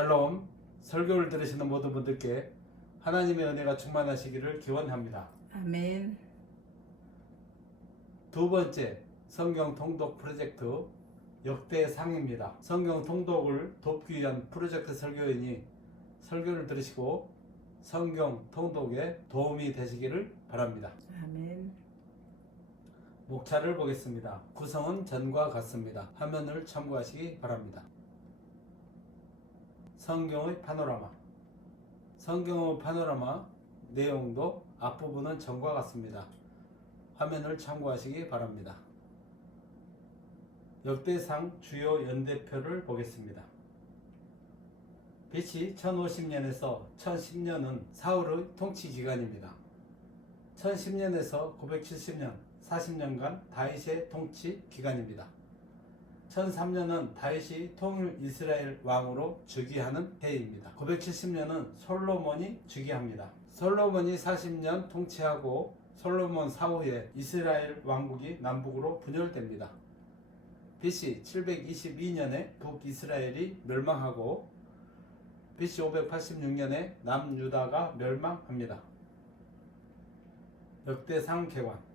샬롬 설교를 들으시는 모든 분들께 하나님의 은혜가 충만하시기를 기원합니다. 아멘. 두 번째 성경 통독 프로젝트 역대 상입니다. 성경 통독을 돕기 위한 프로젝트 설교이니 설교를 들으시고 성경 통독에 도움이 되시기를 바랍니다. 아멘. 목차를 보겠습니다. 구성은 전과 같습니다. 화면을 참고하시기 바랍니다. 성경의 파노라마 성경의 파노라마 내용도 앞부분은 전과 같습니다. 화면을 참고하시기 바랍니다. 역대상 주요 연대표를 보겠습니다. BC 1050년에서 1010년은 사울의 통치 기간입니다. 1010년에서 970년 40년간 다윗의 통치 기간입니다. 1003년은 다윗이 통일 이스라엘 왕으로 즉위하는 해입니다. 970년은 솔로몬이 즉위합니다. 솔로몬이 40년 통치하고 솔로몬 사후에 이스라엘 왕국이 남북으로 분열됩니다. BC 722년에 북이스라엘이 멸망하고 BC 586년에 남유다가 멸망합니다. 역대상 개관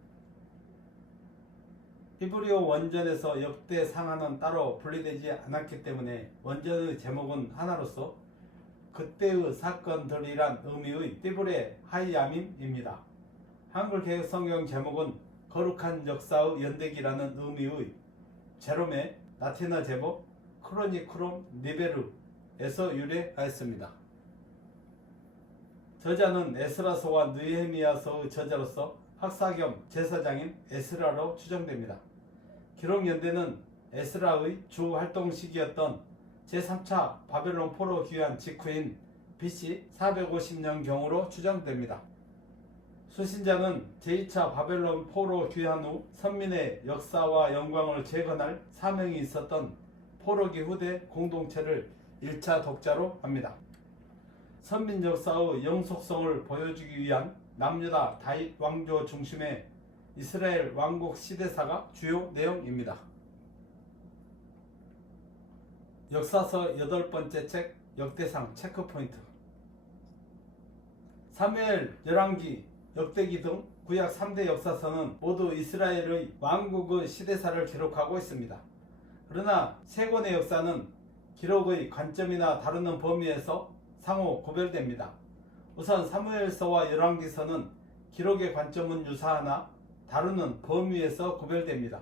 히브리어 원전에서 역대상하는 따로 분리되지 않았기 때문에 원전의 제목은 하나로서 그때의 사건들이란 의미의 띠브레 하이야밈입니다. 한글 개혁 성경 제목은 거룩한 역사의 연대기라는 의미의 제롬의 라틴어 제목 크로니크롬 니베르에서 유래하였습니다. 저자는 에스라서와 느헤미야서의 저자로서 학사 겸 제사장인 에스라로 추정됩니다. 기록 연대는 에스라의 주 활동 시기였던 제3차 바벨론 포로 귀환 직후인 BC 450년 경으로 추정됩니다. 수신자는 제2차 바벨론 포로 귀환 후 선민의 역사와 영광을 재건할 사명이 있었던 포로기 후대 공동체를 1차 독자로 합니다. 선민 역사의 영속성을 보여주기 위한 남유다 다윗 왕조 중심의 이스라엘 왕국 시대사가 주요 내용입니다. 역사서 여덟 번째 책 역대상 체크포인트 사무엘 열왕기 역대기 등 구약 3대 역사서는 모두 이스라엘의 왕국의 시대사를 기록하고 있습니다. 그러나 세 권의 역사는 기록의 관점이나 다루는 범위에서 상호 구별됩니다. 우선 사무엘서와 열왕기서는 기록의 관점은 유사하나 다루는 범위에서 구별됩니다.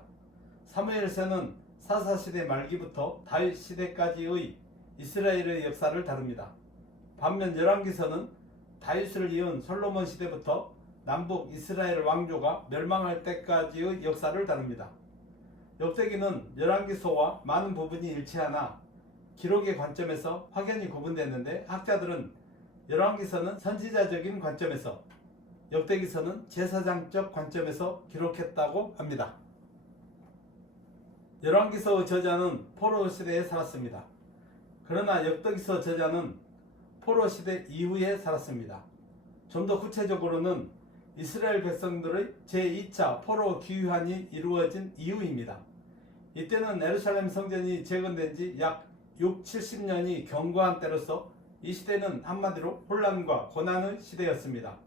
사무엘서는 사사시대 말기부터 다윗 시대까지의 이스라엘의 역사를 다룹니다. 반면 열왕기서는 다윗을 이은 솔로몬 시대부터 남북 이스라엘 왕조가 멸망할 때까지의 역사를 다룹니다. 역대기는 열왕기서와 많은 부분이 일치하나 기록의 관점에서 확연히 구분됐는데 학자들은 열왕기서는 선지자적인 관점에서 역대기서는 제사장적 관점에서 기록했다고 합니다. 열왕기서 저자는 포로 시대에 살았습니다. 그러나 역대기서 저자는 포로 시대 이후에 살았습니다. 좀 더 구체적으로는 이스라엘 백성들의 제2차 포로 귀환이 이루어진 이후입니다. 이때는 에루살렘 성전이 재건된 지 약 6, 70년이 경과한 때로서 이 시대는 한마디로 혼란과 고난의 시대였습니다.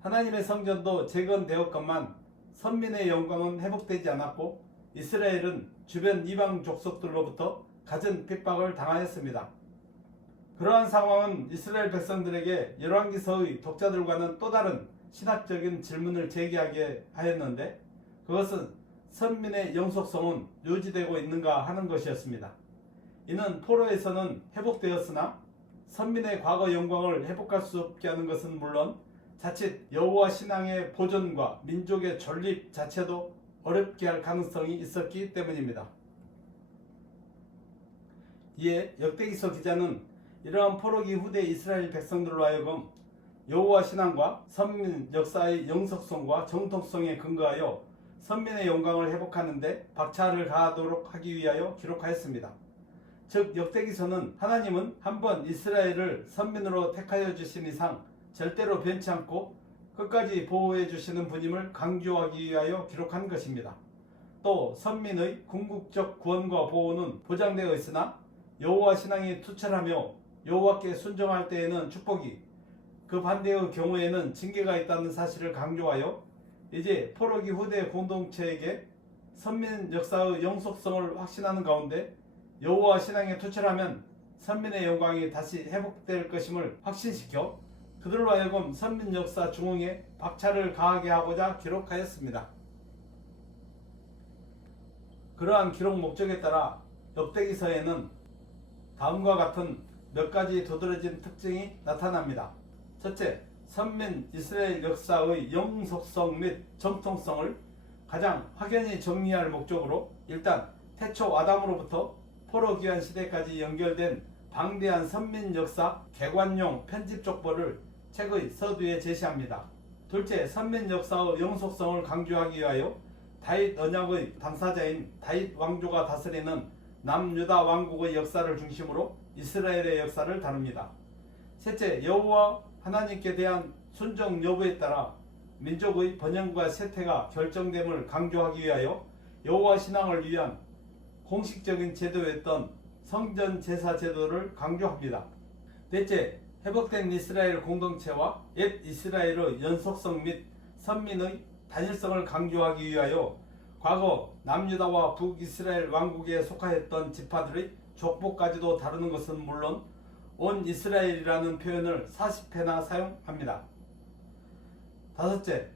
하나님의 성전도 재건되었건만 선민의 영광은 회복되지 않았고 이스라엘은 주변 이방 족속들로부터 갖은 핍박을 당하였습니다. 그러한 상황은 이스라엘 백성들에게 열왕기서의 독자들과는 또 다른 신학적인 질문을 제기하게 하였는데 그것은 선민의 영속성은 유지되고 있는가 하는 것이었습니다. 이는 포로에서는 회복되었으나 선민의 과거 영광을 회복할 수 없게 하는 것은 물론 자칫 여호와 신앙의 보존과 민족의 존립 자체도 어렵게 할 가능성이 있었기 때문입니다. 이에 역대기서 기자는 이러한 포로기 후대 이스라엘 백성들로 하여금 여호와 신앙과 선민 역사의 영속성과 정통성에 근거하여 선민의 영광을 회복하는데 박차를 가하도록 하기 위하여 기록하였습니다. 즉 역대기서는 하나님은 한번 이스라엘을 선민으로 택하여 주신 이상 절대로 변치 않고 끝까지 보호해 주시는 분임을 강조하기 위하여 기록한 것입니다. 또 선민의 궁극적 구원과 보호는 보장되어 있으나 여호와 신앙이 투철하며 여호와께 순종할 때에는 축복이 그 반대의 경우에는 징계가 있다는 사실을 강조하여 이제 포로기 후대 공동체에게 선민 역사의 영속성을 확신하는 가운데 여호와 신앙에 투철하면 선민의 영광이 다시 회복될 것임을 확신시켜 그들로 하여금 선민 역사 중흥에 박차를 가하게 하고자 기록하였습니다. 그러한 기록 목적에 따라 역대기서에는 다음과 같은 몇 가지 두드러진 특징이 나타납니다. 첫째, 선민 이스라엘 역사의 영속성 및 정통성을 가장 확연히 정리할 목적으로 일단 태초 아담으로부터 포로 귀환 시대까지 연결된 방대한 선민 역사 개관용 편집 족보를 책의 서두에 제시합니다. 둘째, 선민 역사의 영속성을 강조하기 위하여 다윗 언약의 당사자인 다윗 왕조가 다스리는 남유다 왕국의 역사를 중심으로 이스라엘의 역사를 다룹니다. 셋째, 여호와 하나님께 대한 순종 여부에 따라 민족의 번영과 쇠퇴가 결정됨을 강조하기 위하여 여호와 신앙을 위한 공식적인 제도였던 성전 제사 제도를 강조합니다. 넷째, 회복된 이스라엘 공동체와 옛 이스라엘의 연속성 및 선민의 단일성을 강조하기 위하여 과거 남유다와 북이스라엘 왕국에 속하였던 지파들의 족보까지도 다루는 것은 물론 온 이스라엘이라는 표현을 40회나 사용합니다. 다섯째,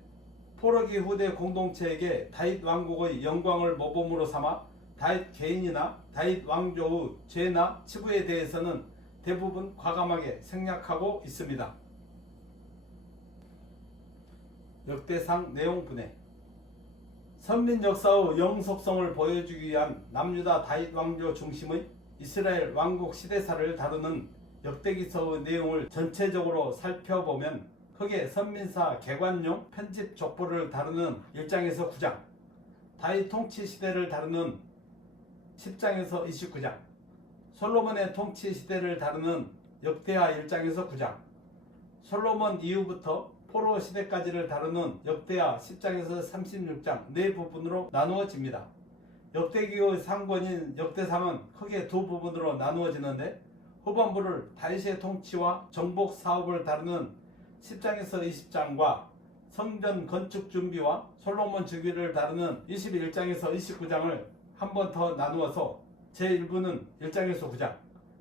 포로기 후대 공동체에게 다윗 왕국의 영광을 모범으로 삼아 다윗 개인이나 다윗 왕조의 죄나 치부에 대해서는 대부분 과감하게 생략하고 있습니다. 역대상 내용 분해 선민 역사의 영속성을 보여주기 위한 남유다 다윗 왕조 중심의 이스라엘 왕국 시대사를 다루는 역대기서의 내용을 전체적으로 살펴보면 크게 선민사 개관용 편집 족보를 다루는 1장에서 9장, 다윗 통치 시대를 다루는 10장에서 29장, 솔로몬의 통치 시대를 다루는 역대하 1장에서 9장, 솔로몬 이후부터 포로 시대까지를 다루는 역대하 10장에서 36장 네 부분으로 나누어집니다. 역대기의 상권인 역대상은 크게 두 부분으로 나누어지는데 후반부를 다윗의 통치와 정복 사업을 다루는 10장에서 20장과 성전 건축 준비와 솔로몬 즉위를 다루는 21장에서 29장을 한 번 더 나누어서 제1부는 1장에서 9장,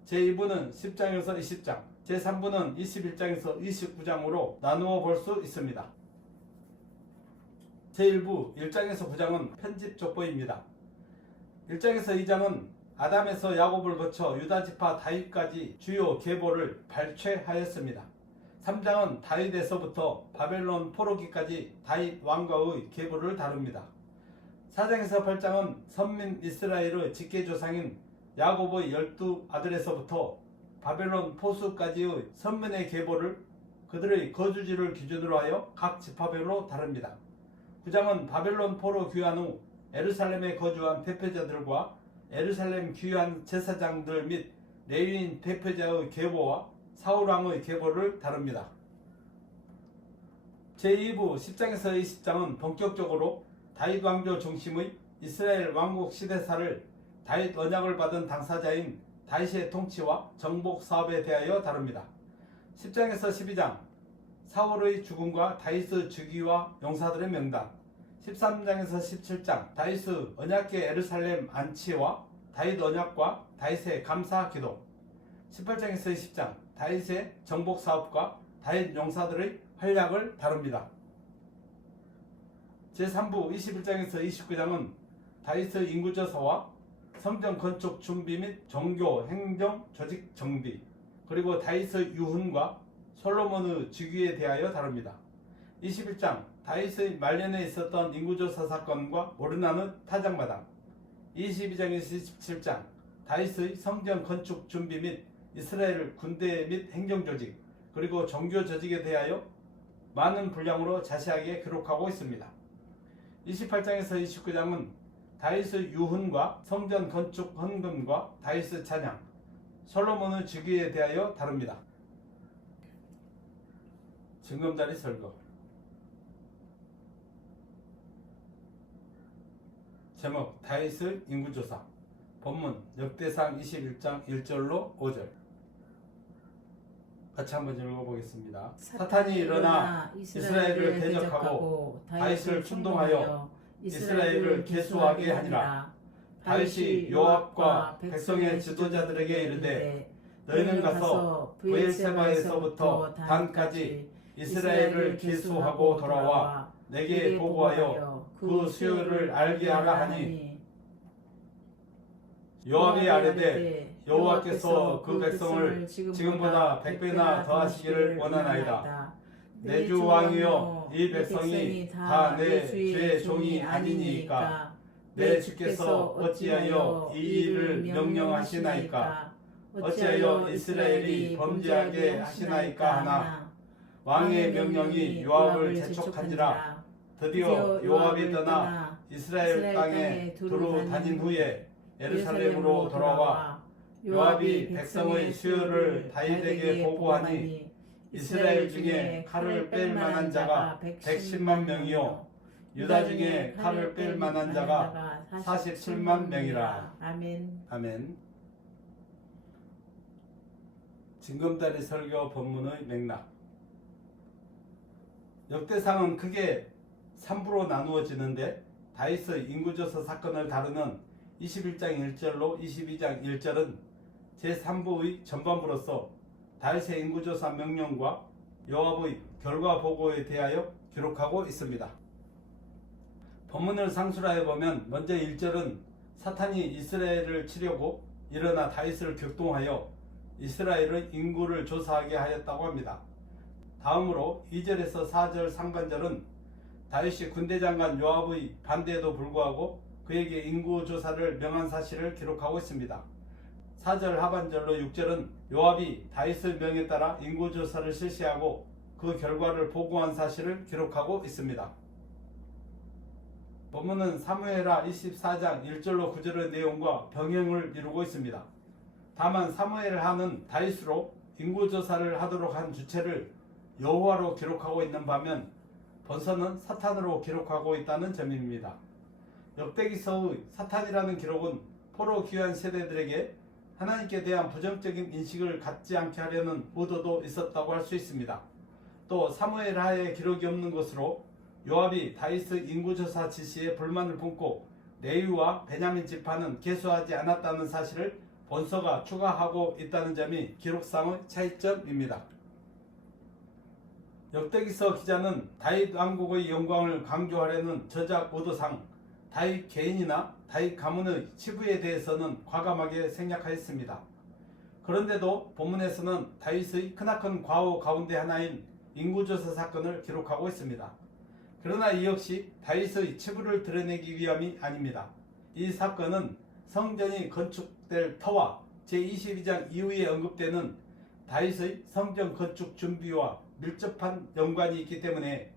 제2부는 10장에서 20장, 제3부는 21장에서 29장으로 나누어 볼 수 있습니다. 제1부 1장에서 9장은 편집 족보입니다. 1장에서 2장은 아담에서 야곱을 거쳐 유다 지파 다윗까지 주요 계보를 발췌하였습니다. 3장은 다윗에서부터 바벨론 포로기까지 다윗 왕가의 계보를 다룹니다. 4장에서 8장은 선민 이스라엘의 직계조상인 야곱의 열두 아들에서부터 바벨론 포수까지의 선민의 계보를 그들의 거주지를 기준으로 하여 각 지파별로 다룹니다. 9장은 바벨론 포로 귀환 후 에루살렘에 거주한 대표자들과 에루살렘 귀환 제사장들 및 레위인 대표자의 계보와 사울왕의 계보를 다룹니다. 제2부 10장에서 20장은 본격적으로 다윗 왕조 중심의 이스라엘 왕국 시대사를 다윗 언약을 받은 당사자인 다윗의 통치와 정복 사업에 대하여 다룹니다. 10장에서 12장 사울의 죽음과 다윗의 즉위와 용사들의 명단 13장에서 17장 다윗의 언약계 에르살렘 안치와 다윗 언약과 다윗의 감사 기도 18장에서 20장 다윗의 정복 사업과 다윗 용사들의 활약을 다룹니다. 제3부 21장에서 29장은 다윗의 인구조사와 성전 건축 준비 및 종교 행정 조직 정비 그리고 다윗의 유훈과 솔로몬의 즉위에 대하여 다룹니다. 21장 다윗의 말년에 있었던 인구조사 사건과 오르나는 타작마당 22장에서 27장 다윗의 성전 건축 준비 및 이스라엘 군대 및 행정조직 그리고 종교 조직에 대하여 많은 분량으로 자세하게 기록하고 있습니다. 28장에서 29장은 다윗의 유훈과 성전 건축 헌금과 다윗의 찬양, 솔로몬의 즉위에 대하여 다룹니다. 증검다리 설거. 제목 다윗의 인구조사. 본문 역대상 21장 1절로 5절 같이 한번 읽어보겠습니다. 사탄이 일어나 이스라엘을 대적하고 다윗을 충동하여 이스라엘을 계수하게 하니라. 다윗이 요압과 백성의 지도자들에게 이르되 너희는 가서 브엘세바에서부터 단까지 이스라엘을 계수하고 돌아와 내게 보고하여 그 수요를 알게 하라 하니 요압이 아뢰되 여호와께서 그 백성을 지금보다 백배나 더하시기를 원하나이다. 내 주 왕이여 이 백성이 다 내 주의 종이 아니니까. 내 주께서 어찌하여 이 일을 명령하시나이까? 어찌하여 이스라엘이 범죄하게 하시나이까 하나 왕의 명령이 요압을 재촉한지라. 드디어 요압이 떠나 이스라엘 땅에 두루 다닌 후에 예루살렘으로 돌아와 요압이 백성의 수요를 다윗에게 보고하니 이스라엘 중에 칼을 뺄 만한 자가 110만 명이요 유다 중에 칼을 뺄 만한 자가 47만 명이라. 아멘. 아멘. 징검다리 설교 본문의 맥락. 역대상은 크게 3부로 나누어지는데 다윗의 인구조사 사건을 다루는 21장 1절로 22장 1절은 제3부의 전반부로서 다윗의 인구조사 명령과 요압의 결과 보고에 대하여 기록하고 있습니다. 본문을 상술하여 보면 먼저 1절은 사탄이 이스라엘을 치려고 일어나 다윗을 격동하여 이스라엘의 인구를 조사하게 하였다고 합니다. 다음으로 2절에서 4절 상반절은 다윗이 군대 장관 요압의 반대에도 불구하고 그에게 인구 조사를 명한 사실을 기록하고 있습니다. 4절 하반절로 6절은 요압이 다윗의 명에 따라 인구 조사를 실시하고 그 결과를 보고한 사실을 기록하고 있습니다. 본문은 사무엘하 24장 1절로 9절의 내용과 병행을 이루고 있습니다. 다만 사무엘하는 다윗으로 인구 조사를 하도록 한 주체를 여호와로 기록하고 있는 반면 본서는 사탄으로 기록하고 있다는 점입니다. 역대기서의 사탄이라는 기록은 포로 귀환 세대들에게 하나님께 대한 부정적인 인식을 갖지 않게 하려는 의도도 있었다고 할 수 있습니다. 또 사무엘하의 기록이 없는 것으로 요압이 다윗의 인구조사 지시에 불만을 품고 레위와 베냐민 지파는 개수하지 않았다는 사실을 본서가 추가하고 있다는 점이 기록상의 차이점입니다. 역대기서 기자는 다윗 왕국의 영광을 강조하려는 저작 의도상 다윗 개인이나 다윗 가문의 치부에 대해서는 과감하게 생략하였습니다. 그런데도 본문에서는 다윗의 크나큰 과오 가운데 하나인 인구조사 사건을 기록하고 있습니다. 그러나 이 역시 다윗의 치부를 드러내기 위함이 아닙니다. 이 사건은 성전이 건축될 터와 제22장 이후에 언급되는 다윗의 성전 건축 준비와 밀접한 연관이 있기 때문에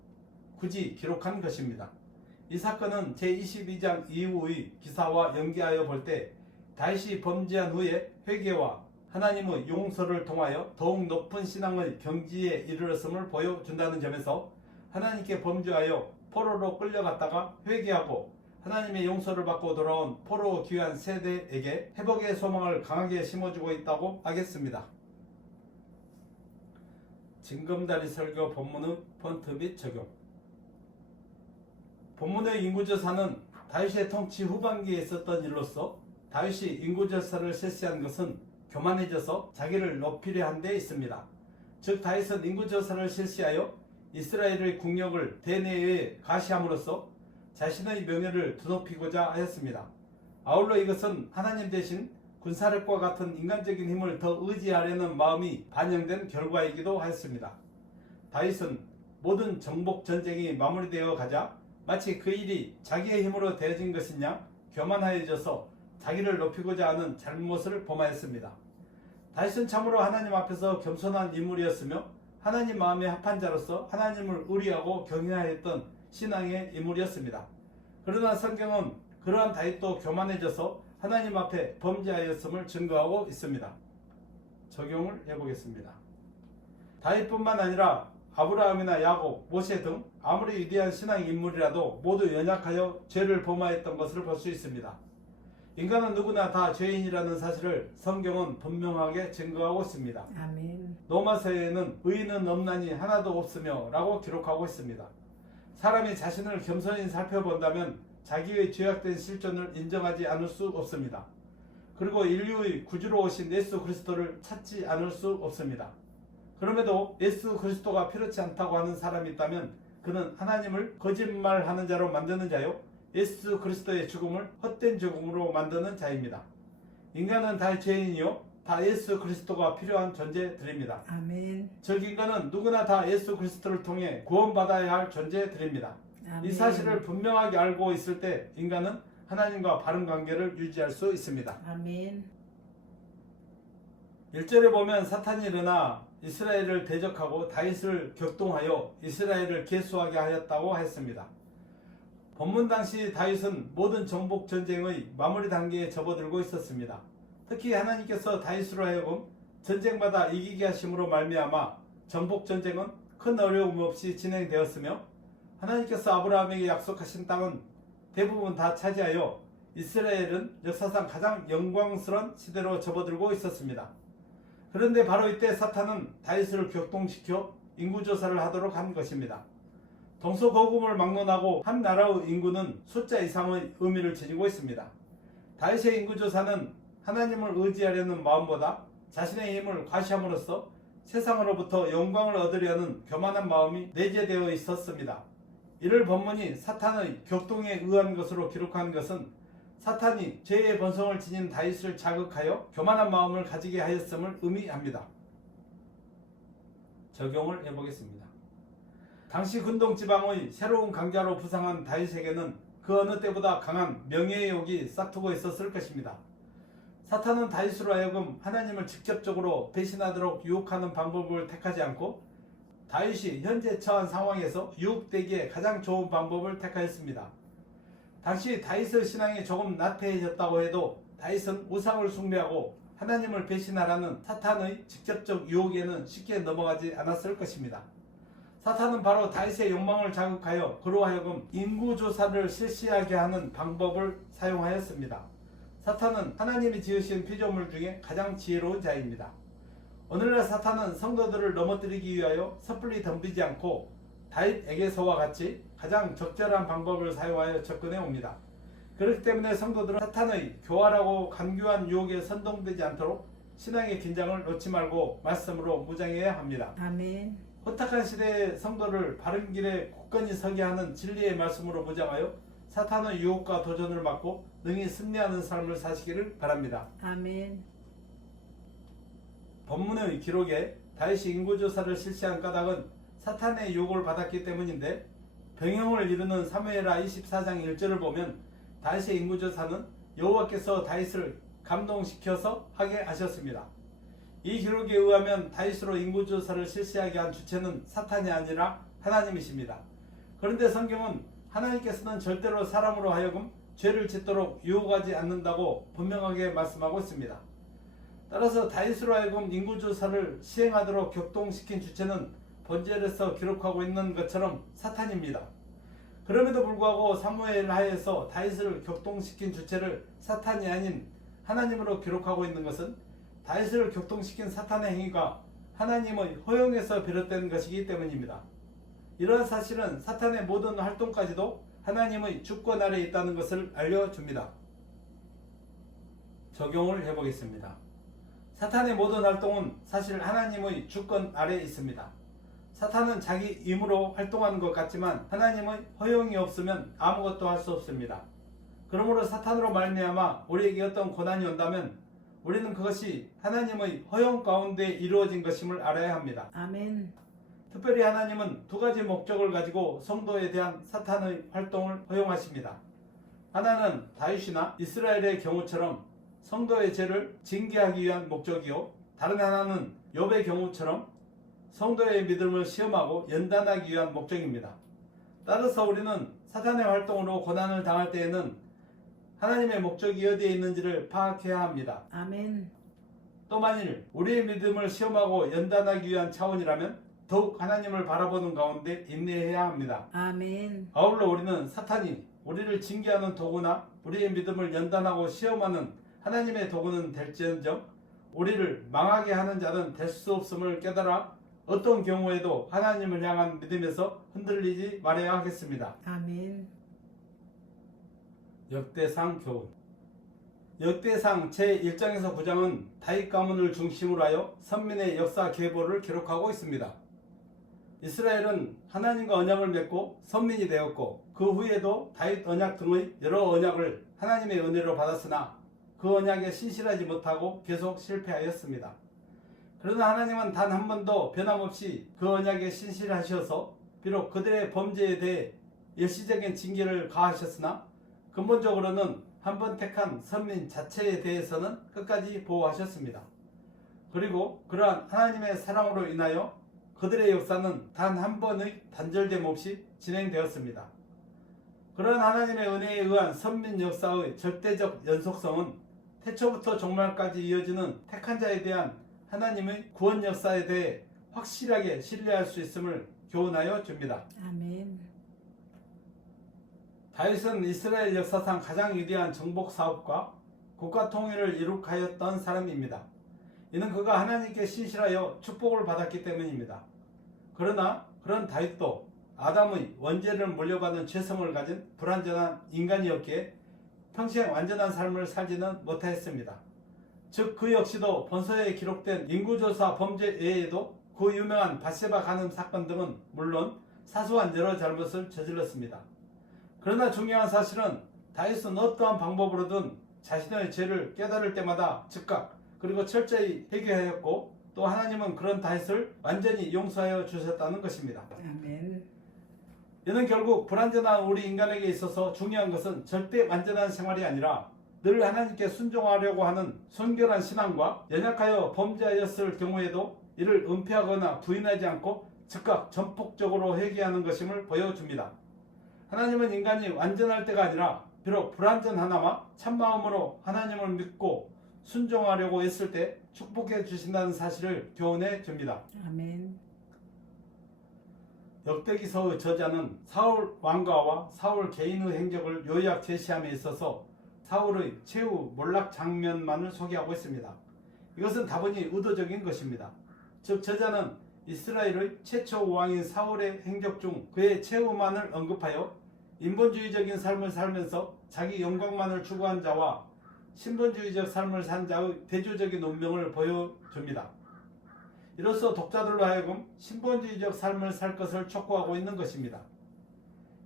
굳이 기록한 것입니다. 이 사건은 제22장 이후의 기사와 연계하여 볼 때 다윗이 범죄한 후에 회개와 하나님의 용서를 통하여 더욱 높은 신앙의 경지에 이르렀음을 보여준다는 점에서 하나님께 범죄하여 포로로 끌려갔다가 회개하고 하나님의 용서를 받고 돌아온 포로 귀한 세대에게 회복의 소망을 강하게 심어주고 있다고 하겠습니다. 징검다리 설교 본문의 폰트 및 적용 본문의 인구조사는 다윗의 통치 후반기에 있었던 일로서 다윗이 인구조사를 실시한 것은 교만해져서 자기를 높이려 한 데 있습니다. 즉 다윗은 인구조사를 실시하여 이스라엘의 국력을 대내에 가시함으로써 자신의 명예를 드높이고자 하였습니다. 아울러 이것은 하나님 대신 군사력과 같은 인간적인 힘을 더 의지하려는 마음이 반영된 결과이기도 하였습니다. 다윗은 모든 정복 전쟁이 마무리되어 가자 마치 그 일이 자기의 힘으로 되어진 것이냐 교만하여져서 자기를 높이고자 하는 잘못을 범하였습니다. 다윗은 참으로 하나님 앞에서 겸손한 인물이었으며 하나님 마음에 합한 자로서 하나님을 의리하고 경외하였던 신앙의 인물이었습니다. 그러나 성경은 그러한 다윗도 교만해져서 하나님 앞에 범죄하였음을 증거하고 있습니다. 적용을 해보겠습니다. 다윗뿐만 아니라 아브라함이나 야곱, 모세 등 아무리 위대한 신앙 인물이라도 모두 연약하여 죄를 범하였던 것을 볼 수 있습니다. 인간은 누구나 다 죄인이라는 사실을 성경은 분명하게 증거하고 있습니다. 아멘. 로마서에는 의인은 없나니 하나도 없으며 라고 기록하고 있습니다. 사람이 자신을 겸손히 살펴본다면 자기의 죄악된 실존을 인정하지 않을 수 없습니다. 그리고 인류의 구주로 오신 예수 그리스도를 찾지 않을 수 없습니다. 그럼에도 예수 그리스도가 필요치 않다고 하는 사람이 있다면 그는 하나님을 거짓말하는 자로 만드는 자요 예수 그리스도의 죽음을 헛된 죽음으로 만드는 자입니다. 인간은 다 죄인이요 다 예수 그리스도가 필요한 존재들입니다. 아멘. 즉 인간은 누구나 다 예수 그리스도를 통해 구원받아야 할 존재들입니다. 아멘. 이 사실을 분명하게 알고 있을 때 인간은 하나님과 바른 관계를 유지할 수 있습니다. 아멘. 1절에 보면 사탄이 일어나 이스라엘을 대적하고 다윗을 격동하여 이스라엘을 계수하게 하였다고 했습니다. 본문 당시 다윗은 모든 정복 전쟁의 마무리 단계에 접어들고 있었습니다. 특히 하나님께서 다윗으로 하여금 전쟁마다 이기게 하심으로 말미암아 정복 전쟁은 큰 어려움 없이 진행되었으며 하나님께서 아브라함에게 약속하신 땅은 대부분 다 차지하여 이스라엘은 역사상 가장 영광스러운 시대로 접어들고 있었습니다. 그런데 바로 이때 사탄은 다윗을 격동시켜 인구조사를 하도록 한 것입니다. 동서고금을 막론하고 한 나라의 인구는 숫자 이상의 의미를 지니고 있습니다. 다윗의 인구조사는 하나님을 의지하려는 마음보다 자신의 힘을 과시함으로써 세상으로부터 영광을 얻으려는 교만한 마음이 내재되어 있었습니다. 이를 본문이 사탄의 격동에 의한 것으로 기록한 것은 사탄이 죄의 본성을 지닌 다윗을 자극하여 교만한 마음을 가지게 하였음을 의미합니다. 적용을 해보겠습니다. 당시 근동 지방의 새로운 강자로 부상한 다윗에게는 그 어느 때보다 강한 명예의 욕이 싹트고 있었을 것입니다. 사탄은 다윗으로 하여금 하나님을 직접적으로 배신하도록 유혹하는 방법을 택하지 않고 다윗이 현재 처한 상황에서 유혹되기에 가장 좋은 방법을 택하였습니다. 당시 다윗의 신앙이 조금 나태해졌다고 해도 다윗은 우상을 숭배하고 하나님을 배신하라는 사탄의 직접적 유혹에는 쉽게 넘어가지 않았을 것입니다. 사탄은 바로 다윗의 욕망을 자극하여 그로 하여금 인구 조사를 실시하게 하는 방법을 사용하였습니다. 사탄은 하나님이 지으신 피조물 중에 가장 지혜로운 자입니다. 오늘날 사탄은 성도들을 넘어뜨리기 위하여 섣불리 덤비지 않고 다윗에게서와 같이 가장 적절한 방법을 사용하여 접근해 옵니다. 그렇기 때문에 성도들은 사탄의 교활하고 간교한 유혹에 선동되지 않도록 신앙의 긴장을 놓지 말고 말씀으로 무장해야 합니다. 아멘. 혼탁한 시대의 성도를 바른 길에 굳건히 서게 하는 진리의 말씀으로 무장하여 사탄의 유혹과 도전을 막고 능히 승리하는 삶을 사시기를 바랍니다. 아멘. 본문의 기록에 다윗이 인구 조사를 실시한 까닭은 사탄의 유혹을 받았기 때문인데 병영을 이루는 사무엘하 24장 1절을 보면 다윗의 인구조사는 여호와께서 다윗을 감동시켜서 하게 하셨습니다. 이 기록에 의하면 다윗으로 인구조사를 실시하게 한 주체는 사탄이 아니라 하나님이십니다. 그런데 성경은 하나님께서는 절대로 사람으로 하여금 죄를 짓도록 유혹하지 않는다고 분명하게 말씀하고 있습니다. 따라서 다윗으로 하여금 인구조사를 시행하도록 격동시킨 주체는 본절에서 기록하고 있는 것처럼 사탄입니다. 그럼에도 불구하고 사무엘 하에서 다윗을 격동시킨 주체를 사탄이 아닌 하나님으로 기록하고 있는 것은 다윗을 격동시킨 사탄의 행위가 하나님의 허용에서 비롯된 것이기 때문입니다. 이러한 사실은 사탄의 모든 활동까지도 하나님의 주권 아래 있다는 것을 알려줍니다. 적용을 해보겠습니다. 사탄의 모든 활동은 사실 하나님의 주권 아래 있습니다. 사탄은 자기 힘으로 활동하는 것 같지만 하나님의 허용이 없으면 아무것도 할 수 없습니다. 그러므로 사탄으로 말미암아 우리에게 어떤 고난이 온다면 우리는 그것이 하나님의 허용 가운데 이루어진 것임을 알아야 합니다. 아멘. 특별히 하나님은 두 가지 목적을 가지고 성도에 대한 사탄의 활동을 허용하십니다. 하나는 다윗이나 이스라엘의 경우처럼 성도의 죄를 징계하기 위한 목적이요. 다른 하나는 욥의 경우처럼 성도의 믿음을 시험하고 연단하기 위한 목적입니다. 따라서 우리는 사탄의 활동으로 고난을 당할 때에는 하나님의 목적이 어디에 있는지를 파악해야 합니다. 아멘. 또 만일 우리의 믿음을 시험하고 연단하기 위한 차원이라면 더욱 하나님을 바라보는 가운데 인내해야 합니다. 아멘. 아울러 우리는 사탄이 우리를 징계하는 도구나 우리의 믿음을 연단하고 시험하는 하나님의 도구는 될지언정 우리를 망하게 하는 자는 될 수 없음을 깨달아 어떤 경우에도 하나님을 향한 믿음에서 흔들리지 말아야 하겠습니다. 아멘. 역대상 교훈 역대상 제1장에서 9장은 다윗 가문을 중심으로 하여 선민의 역사 계보를 기록하고 있습니다. 이스라엘은 하나님과 언약을 맺고 선민이 되었고 그 후에도 다윗 언약 등의 여러 언약을 하나님의 은혜로 받았으나 그 언약에 신실하지 못하고 계속 실패하였습니다. 그러나 하나님은 단 한 번도 변함없이 그 언약에 신실하셔서 비록 그들의 범죄에 대해 일시적인 징계를 가하셨으나 근본적으로는 한 번 택한 선민 자체에 대해서는 끝까지 보호하셨습니다. 그리고 그러한 하나님의 사랑으로 인하여 그들의 역사는 단 한 번의 단절됨 없이 진행되었습니다. 그러한 하나님의 은혜에 의한 선민 역사의 절대적 연속성은 태초부터 종말까지 이어지는 택한 자에 대한 하나님의 구원 역사에 대해 확실하게 신뢰할 수 있음을 교훈하여 줍니다. 아멘. 다윗은 이스라엘 역사상 가장 위대한 정복 사업과 국가 통일을 이룩하였던 사람입니다. 이는 그가 하나님께 신실하여 축복을 받았기 때문입니다. 그러나 그런 다윗도 아담의 원죄를 물려받은 죄성을 가진 불완전한 인간이었기에 평생 완전한 삶을 살지는 못하였습니다. 즉 그 역시도 본서에 기록된 인구조사 범죄 외에도 그 유명한 바세바 간음 사건 등은 물론 사소한 여러 잘못을 저질렀습니다. 그러나 중요한 사실은 다윗은 어떠한 방법으로든 자신의 죄를 깨달을 때마다 즉각 그리고 철저히 회개하였고 또 하나님은 그런 다윗을 완전히 용서하여 주셨다는 것입니다. 아멘. 이는 결국 불완전한 우리 인간에게 있어서 중요한 것은 절대 완전한 생활이 아니라 늘 하나님께 순종하려고 하는 순결한 신앙과 연약하여 범죄하였을 경우에도 이를 은폐하거나 부인하지 않고 즉각 전폭적으로 회개하는 것임을 보여줍니다. 하나님은 인간이 완전할 때가 아니라 비록 불완전하나마 참마음으로 하나님을 믿고 순종하려고 했을 때 축복해 주신다는 사실을 교훈해 줍니다. 아멘. 역대기서의 저자는 사울 왕가와 사울 개인의 행적을 요약 제시함에 있어서 사울의 최후 몰락 장면만을 소개하고 있습니다. 이것은 다분히 의도적인 것입니다. 즉 저자는 이스라엘의 최초 왕인 사울의 행적 중 그의 최후만을 언급하여 인본주의적인 삶을 살면서 자기 영광만을 추구한 자와 신본주의적 삶을 산 자의 대조적인 운명을 보여줍니다. 이로써 독자들로 하여금 신본주의적 삶을 살 것을 촉구하고 있는 것입니다.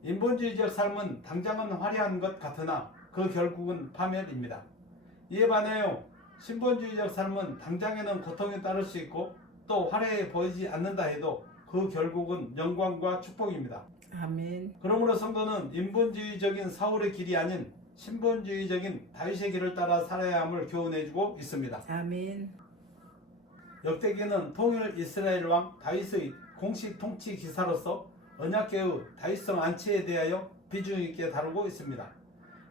인본주의적 삶은 당장은 화려한 것 같으나 그 결국은 파멸입니다. 이에 반하여 신본주의적 삶은 당장에는 고통이 따를 수 있고 또 화려해 보이지 않는다 해도 그 결국은 영광과 축복입니다. 아멘. 그러므로 성도는 인본주의적인 사울의 길이 아닌 신본주의적인 다윗의 길을 따라 살아야 함을 교훈해주고 있습니다. 아멘. 역대기는 통일 이스라엘 왕 다윗의 공식 통치 기사로서 언약계의 다윗성 안치에 대하여 비중 있게 다루고 있습니다.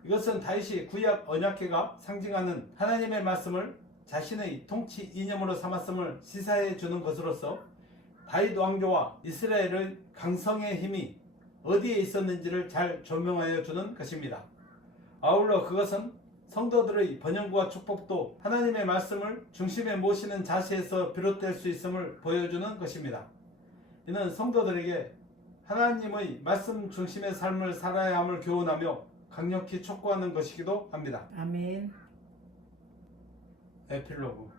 이것은 다윗이 구약 언약계가 상징하는 하나님의 말씀을 자신의 통치 이념으로 삼았음을 시사해 주는 것으로서 다윗 왕조와 이스라엘의 강성의 힘이 어디에 있었는지를 잘 조명하여 주는 것입니다. 아울러 그것은 성도들의 번영과 축복도 하나님의 말씀을 중심에 모시는 자세에서 비롯될 수 있음을 보여주는 것입니다. 이는 성도들에게 하나님의 말씀 중심의 삶을 살아야 함을 교훈하며 강력히 촉구하는 것이기도 합니다. 아멘. 에필로그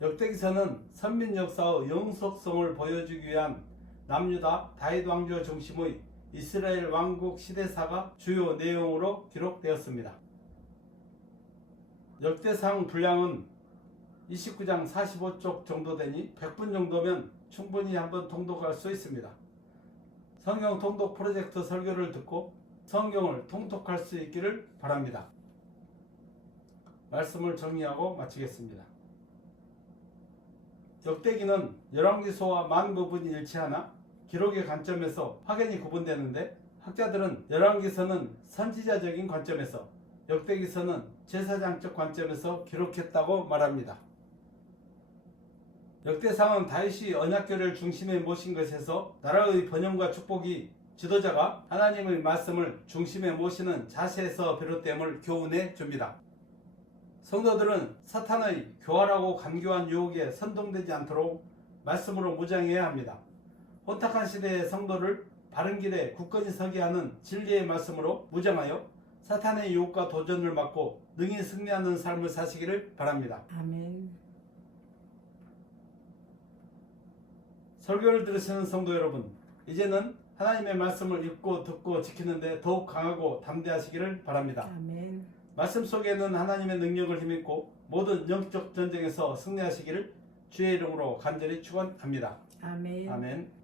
역대기서는 선민 역사의 영속성을 보여주기 위한 남유다 다윗 왕조 중심의 이스라엘 왕국 시대사가 주요 내용으로 기록되었습니다. 역대상 분량은 29장 45쪽 정도 되니 100분 정도면 충분히 한번 통독할 수 있습니다. 성경 통독 프로젝트 설교를 듣고 성경을 통독할 수 있기를 바랍니다. 말씀을 정리하고 마치겠습니다. 역대기는 열왕기서와 많은 부분이 일치하나 기록의 관점에서 확연히 구분되는데 학자들은 열왕기서는 선지자적인 관점에서 역대기서는 제사장적 관점에서 기록했다고 말합니다. 역대상은 다윗이 언약궤를 중심에 모신 것에서 나라의 번영과 축복이 지도자가 하나님의 말씀을 중심에 모시는 자세에서 비롯됨을 교훈해 줍니다. 성도들은 사탄의 교활하고 감교한 유혹에 선동되지 않도록 말씀으로 무장해야 합니다. 혼탁한 시대의 성도를 바른 길에 굳건히 서게 하는 진리의 말씀으로 무장하여 사탄의 유혹과 도전을 막고 능히 승리하는 삶을 사시기를 바랍니다. 아멘. 설교를 들으시는 성도 여러분, 이제는 하나님의 말씀을 읽고 듣고 지키는데 더욱 강하고 담대하시기를 바랍니다. 아멘. 말씀 속에는 하나님의 능력을 힘입고 모든 영적 전쟁에서 승리하시기를 주의 이름으로 간절히 축원합니다. 아멘. 아멘.